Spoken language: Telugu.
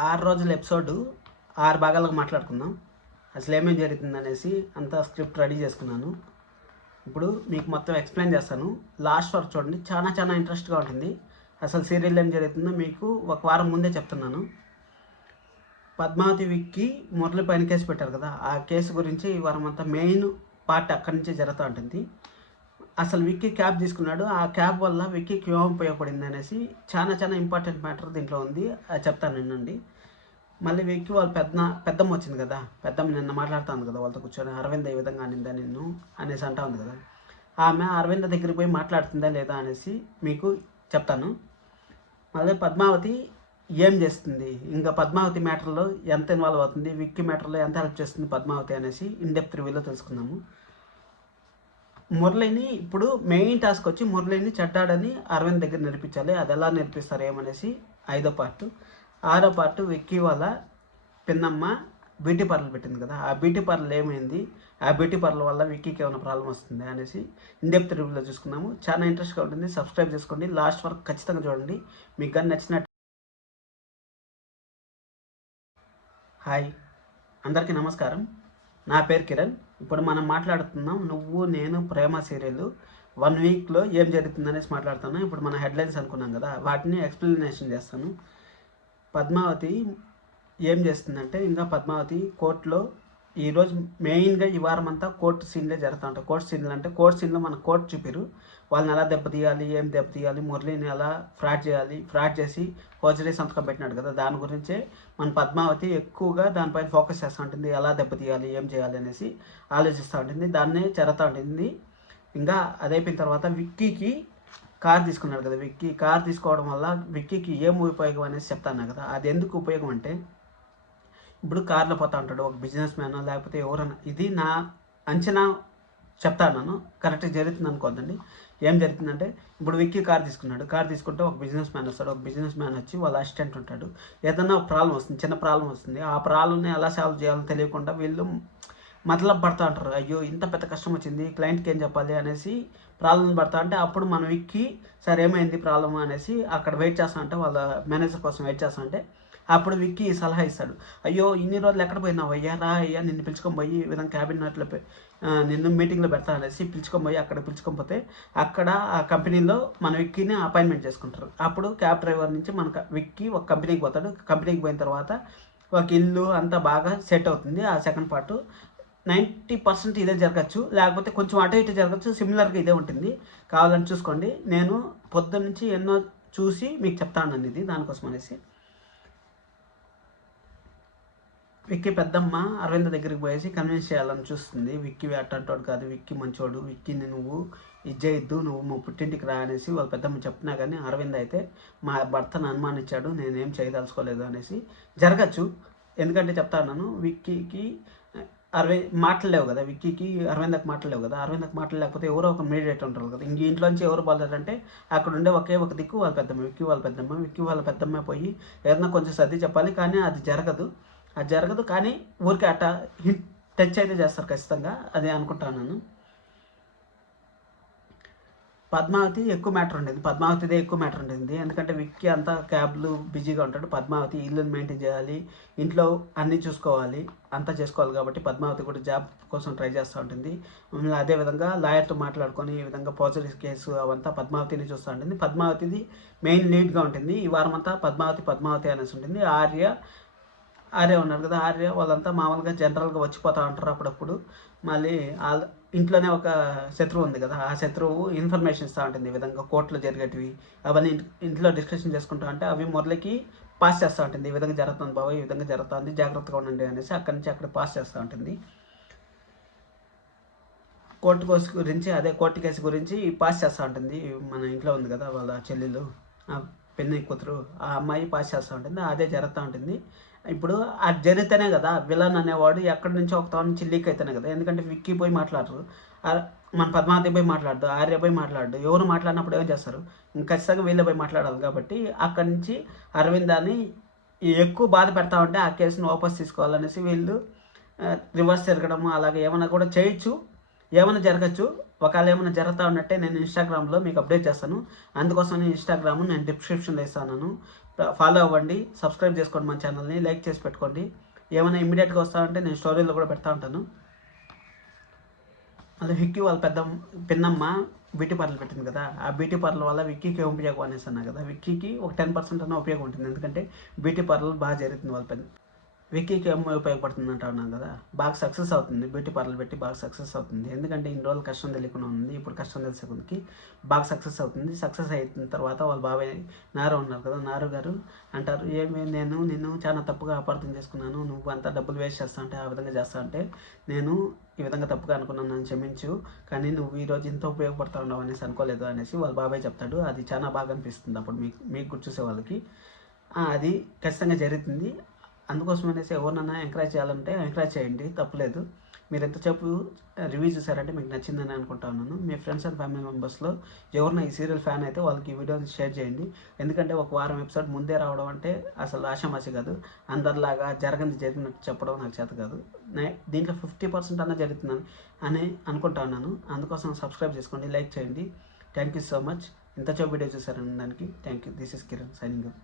6 రోజుల ఎపిసోడ్ 6 భాగాలుగా మాట్లాడుకుందాం. అసలు ఏమేమి జరుగుతుంది అనేసి అంతా స్క్రిప్ట్ రెడీ చేసుకున్నాను. ఇప్పుడు మీకు మొత్తం ఎక్స్ప్లెయిన్ చేస్తాను. లాస్ట్ వరకు చూడండి, చాలా ఇంట్రెస్ట్గా ఉంటుంది. అసలు సీరియల్ ఏం జరుగుతుందో మీకు ఒక వారం ముందే చెప్తున్నాను. పద్మావతి విక్కి మురళి పైన కేసు పెట్టారు కదా, ఆ కేసు గురించి ఈ వారం అంతా మెయిన్ పార్ట్ అక్కడి నుంచే జరుగుతూ ఉంటుంది. అసలు విక్కీ క్యాబ్ తీసుకున్నాడు, ఆ క్యాబ్ వల్ల విక్కీకి ఏం ఉపయోగపడింది అనేసి చాలా ఇంపార్టెంట్ మ్యాటర్ దీంట్లో ఉంది. అది చెప్తాను నిన్నండి. మళ్ళీ విక్కీ వాళ్ళ పెద్దమ్మ వచ్చింది కదా, పెద్దమ్మ నిన్న మాట్లాడుతుంది కదా వాళ్ళతో కూర్చొని, అరవింద్ ఏ విధంగా అనిందా నిన్ను అనేసి అంటా ఉంది కదా, ఆమె అరవింద్ దగ్గరికి పోయి మాట్లాడుతుందా లేదా అనేసి మీకు చెప్తాను. మళ్ళీ పద్మావతి ఏం చేస్తుంది, ఇంకా పద్మావతి మ్యాటర్లో ఎంత ఇన్వాల్వ్ అవుతుంది, విక్కీ మ్యాటర్లో ఎంత హెల్ప్ చేస్తుంది పద్మావతి అనేసి ఇన్డెప్త్ రివ్యూలో తెలుసుకుందాము. మురళిని ఇప్పుడు మెయిన్ టాస్క్ వచ్చి మురళిని చెడ్డాడని అరవింద్ దగ్గర నేర్పించాలి. అది ఎలా నేర్పిస్తారు ఏమనేసి 5వ పార్ట్. 6వ పార్ట్ విక్కీ వాళ్ళ పిన్నమ్మ బ్యూటీ పార్లర్ పెట్టింది కదా, ఆ బ్యూటీ పార్లర్ ఏమైంది, ఆ బ్యూటీ పార్లర్ వల్ల విక్కీకి ఏమైనా ప్రాబ్లం వస్తుంది అనేసి ఇన్డెప్త్ రివ్యూలో చూసుకున్నాము. చాలా ఇంట్రెస్ట్గా ఉంటుంది. సబ్స్క్రైబ్ చేసుకోండి, లాస్ట్ వరకు ఖచ్చితంగా చూడండి. మీకు కానీ నచ్చినట్టు. హాయ్, అందరికీ నమస్కారం. నా పేరు కిరణ్. ఇప్పుడు మనం మాట్లాడుతున్నాం నువ్వు నేను ప్రేమ సీరియల్ 1 వీక్లో ఏం జరుగుతుందనేసి మాట్లాడుతున్నాం. ఇప్పుడు మన హెడ్లైన్స్ అనుకున్నాం కదా, వాటిని ఎక్స్ప్లెనేషన్ చేస్తాను. పద్మావతి ఏం చేస్తుందంటే, ఇంకా పద్మావతి కోర్టులో ఈరోజు మెయిన్గా ఈ వారం అంతా కోర్టు సీన్లే జరుగుతూ ఉంటాయి. కోర్టు సీన్లు అంటే కోర్టు సీన్లో మన కోర్టు చూపిరు, వాళ్ళని ఎలా దెబ్బతీయాలి, ఏం దెబ్బతీయాలి, మురళిని ఎలా ఫ్రాడ్ చేయాలి, ఫ్రాడ్ చేసి ఫోర్జరీ సంతకం పెట్టినాడు కదా, దాని గురించే మన పద్మావతి ఎక్కువగా దానిపైన ఫోకస్ చేస్తూ ఉంటుంది. ఎలా దెబ్బతీయాలి, ఏం చేయాలి అనేసి ఆలోచిస్తూ ఉంటుంది. దాన్నే జరుగుతూ ఉంటుంది. ఇంకా అదైపోయిన తర్వాత విక్కీకి కార్ తీసుకున్నాడు కదా, విక్కీ కార్ తీసుకోవడం వల్ల విక్కీకి ఏం ఉపయోగం అనేసి చెప్తాను కదా. అది ఎందుకు ఉపయోగం అంటే, ఇప్పుడు కార్లో పోతా ఉంటాడు ఒక బిజినెస్ మ్యాన్ లేకపోతే ఎవరైనా, ఇది నా అంచనా చెప్తాను, కరెక్ట్గా జరుగుతుంది అనుకోద్దండి. ఏం జరుగుతుందంటే, ఇప్పుడు విక్కీ కార్ తీసుకున్నాడు, కార్ తీసుకుంటే ఒక బిజినెస్ మ్యాన్ వస్తాడు, ఒక బిజినెస్ మ్యాన్ వచ్చి వాళ్ళ అసిస్టెంట్ ఉంటాడు. ఏదన్నా ఒక ప్రాబ్లం వస్తుంది, చిన్న ప్రాబ్లం వస్తుంది, ఆ ప్రాబ్లమ్ని ఎలా సాల్వ్ చేయాలో తెలియకుండా వీళ్ళు మతలబ్ పడతా ఉంటారు. అయ్యో ఇంత పెద్ద కష్టం వచ్చింది, క్లయింట్కి ఏం చెప్పాలి అనేసి ప్రాబ్లం పడతా అంటే, అప్పుడు మనం విక్కీ సార్ ఏమైంది ప్రాబ్లమ్ అనేసి అక్కడ వెయిట్ చేస్తా అంటే, వాళ్ళ మేనేజర్ కోసం వెయిట్ చేస్తా అంటే, అప్పుడు విక్కీ సలహా ఇస్తాడు. అయ్యో ఇన్ని రోజులు ఎక్కడ పోయినావు అయ్యా, రా అయ్యా నిన్ను పిలుచుకొని పోయి ఈ విధంగా క్యాబినెట్లో నిన్ను మీటింగ్లో పెడతా అనేసి పిలుచుకొని పోయి అక్కడ పిలుచుకొని పోతే, అక్కడ ఆ కంపెనీలో మన విక్కీని అపాయింట్మెంట్ చేసుకుంటారు. అప్పుడు క్యాబ్ డ్రైవర్ నుంచి మన విక్కీ ఒక కంపెనీకి పోతాడు. కంపెనీకి పోయిన తర్వాత ఒక ఇల్లు అంతా బాగా సెట్ అవుతుంది. ఆ సెకండ్ పార్ట్ 90% ఇదే జరగచ్చు, లేకపోతే కొంచెం అటు ఇటు జరగచ్చు, సిమిలర్గా ఇదే ఉంటుంది. కావాలని చూసుకోండి. నేను పొద్దున్న నుంచి ఎన్నో చూసి మీకు చెప్తాను ఇది దానికోసం అనేసి. విక్కీ పెద్దమ్మ అరవింద్ దగ్గరికి పోయేసి కన్విన్స్ చేయాలని చూస్తుంది. విక్కీ అట్టంటోడు కాదు, విక్కీ మంచోడు, విక్కీని నువ్వు ఇజ్జయిద్దు, నువ్వు మా పుట్టింటికి రా అనేసి వాళ్ళ పెద్దమ్మ చెప్పినా కానీ అరవింద్ అయితే మా భర్తను అనుమానించాడు, నేనేం చేయదలుచుకోలేదు అనేసి జరగచ్చు. ఎందుకంటే చెప్తాను, విక్కీకి మాట్లాడలేవు కదా, విక్కీకి అరవిందకు మాట్లాడలేవు కదా, అరవిందకు మాట్లాడలేకపోతే ఎవరో ఒక మీడియేటర్ ఉంటారు కదా, ఇంక ఇంట్లోంచి ఎవరు బాగాలంటే అక్కడ ఉండే ఒకే ఒక దిక్కు వాళ్ళ పెద్దమ్మ, విక్కీ వాళ్ళ పెద్దమ్మ పోయి ఏదన్నా కొంచెం సర్ది చెప్పాలి. కానీ అది జరగదు. కానీ ఊరికే అట్ట టచ్ అయితే చేస్తారు ఖచ్చితంగా, అదే అనుకుంటాను నేను. పద్మావతిదే ఎక్కువ మ్యాటర్ ఉండేది. ఎందుకంటే విక్కీ అంతా క్యాబ్లు బిజీగా ఉంటాడు, పద్మావతి ఇల్లుని మెయింటైన్ చేయాలి, ఇంట్లో అన్నీ చూసుకోవాలి, అంతా చేసుకోవాలి. కాబట్టి పద్మావతి కూడా జాబ్ కోసం ట్రై చేస్తూ ఉంటుంది. అదేవిధంగా లాయర్తో మాట్లాడుకొని ఈ విధంగా పోజరీ కేసు అవంతా పద్మావతిని చూస్తూ ఉంటుంది. పద్మావతిది మెయిన్ లీడ్గా ఉంటుంది. ఈ వారం అంతా పద్మావతి అనేసి ఉంటుంది. ఆర్య ఉన్నారు కదా, ఆర్య వాళ్ళంతా మామూలుగా జనరల్గా వచ్చిపోతూ ఉంటారు అప్పుడప్పుడు. మళ్ళీ ఇంట్లోనే ఒక శత్రువు ఉంది కదా, ఆ శత్రువు ఇన్ఫర్మేషన్ ఇస్తూ ఉంటుంది. ఈ విధంగా కోర్టులో జరిగేటివి అవన్నీ ఇంట్లో డిస్కషన్ చేసుకుంటా అంటే అవి మురళికి పాస్ చేస్తూ ఉంటుంది. ఈ విధంగా జరుగుతుంది బాబు, ఈ విధంగా జరుగుతుంది, జాగ్రత్తగా ఉండండి అనేసి అక్కడి నుంచి అక్కడ పాస్ చేస్తూ ఉంటుంది. కోర్టు కేసు గురించి పాస్ చేస్తూ ఉంటుంది. మన ఇంట్లో ఉంది కదా వాళ్ళ చెల్లెలు, పెళ్లి కూతురు, ఆ అమ్మాయి పాస్ చేస్తూ ఉంటుంది. అదే జరుగుతూ ఉంటుంది. ఇప్పుడు అది జరిగితేనే కదా విలన్ అనేవాడు ఎక్కడి నుంచో ఒక తాను నుంచి లీక్ అయితేనే కదా. ఎందుకంటే విక్కీ పోయి మాట్లాడరు, మన పద్మావతి పోయి మాట్లాడదు, ఆర్య పోయి మాట్లాడదు. ఎవరు మాట్లాడినప్పుడు ఏం చేస్తారు, ఖచ్చితంగా వీళ్ళే పోయి మాట్లాడాలి. కాబట్టి అక్కడి నుంచి అరవిందాన్ని ఎక్కువ బాధ పెడతా ఉంటే ఆ కేసును వాపస్ తీసుకోవాలనేసి వీళ్ళు రివర్స్ జరగడము అలాగే ఏమైనా కూడా చేయొచ్చు, ఏమైనా జరగచ్చు. ఒకవేళ ఏమైనా జరుగుతూ ఉన్నట్టే నేను ఇన్స్టాగ్రామ్లో మీకు అప్డేట్ చేస్తాను. అందుకోసం నేను ఇన్స్టాగ్రామ్ నేను డిస్క్రిప్షన్లో ఇస్తాను. ఫాలో అవ్వండి, సబ్స్క్రైబ్ చేసుకోండి మన ఛానల్ని, లైక్ చేసి పెట్టుకోండి. ఏమైనా ఇమీడియట్గా వస్తామంటే నేను స్టోరీలో కూడా పెడతా ఉంటాను. అలా విక్కీ వాళ్ళ పిన్నమ్మ బ్యూటీ పార్లర్ పెట్టింది కదా, ఆ బ్యూటీ పార్లర్ వల్ల విక్కీకి ఉపయోగం అనేసి అన్నా కదా, విక్కీకి ఒక 10% అన్న ఉపయోగం ఉంటుంది. ఎందుకంటే బ్యూటీ పార్లర్ బాగా జరుగుతుంది వాళ్ళ పని. విక్కీకి ఏమో ఉపయోగపడుతుంది అంటా ఉన్నాం కదా, బాగా సక్సెస్ అవుతుంది. బ్యూటీ పార్లర్ పెట్టి బాగా సక్సెస్ అవుతుంది. ఎందుకంటే ఇన్ని రోజులు కష్టం తెలియకుండా ఉంది, ఇప్పుడు కష్టం తెలిసేకొనికి బాగా సక్సెస్ అవుతుంది. సక్సెస్ అయిన తర్వాత వాళ్ళ బాబాయ్ నారు ఉన్నారు కదా, నారు గారు అంటారు, ఏమి నేను నిన్ను చాలా తప్పుగా అపార్థం చేసుకున్నాను, నువ్వు అంతా డబ్బులు వేస్ట్ చేస్తా అంటే ఆ విధంగా చేస్తా అంటే నేను ఈ విధంగా తప్పుగా అనుకున్నాను, నన్ను క్షమించు, కానీ నువ్వు ఈరోజు ఇంత ఉపయోగపడతా ఉన్నావు అనేసి అనుకోలేదు అనేసి వాళ్ళ బాబాయ్ చెప్తాడు. అది చాలా బాగా అనిపిస్తుంది అప్పుడు మీకు గుర్తు చూసే వాళ్ళకి. అది ఖచ్చితంగా జరుగుతుంది. అందుకోసం అనేసి ఎవరినైనా ఎంకరేజ్ చేయాలంటే ఎంకరేజ్ చేయండి, తప్పులేదు. మీరు ఎంతసేపు రివ్యూ చూసారంటే మీకు నచ్చిందని అనుకుంటా ఉన్నాను. మీ ఫ్రెండ్స్ అండ్ ఫ్యామిలీ మెంబర్స్లో ఎవరైనా ఈ సీరియల్ ఫ్యాన్ అయితే వాళ్ళకి ఈ వీడియోని షేర్ చేయండి. ఎందుకంటే ఒక వారం ఎపిసోడ్ ముందే రావడం అంటే అసలు ఆషామాషి కాదు. అందరిలాగా జరిగినట్టు చెప్పడం నాకు చేత కాదు. దీంట్లో 50% అన్నా జరుగుతుందని అని అనుకుంటా ఉన్నాను. అందుకోసం సబ్స్క్రైబ్ చేసుకోండి, లైక్ చేయండి. Thank you so much. ఇంతసేపు వీడియో చూసారని దానికి thank you. This is Kiran signing up.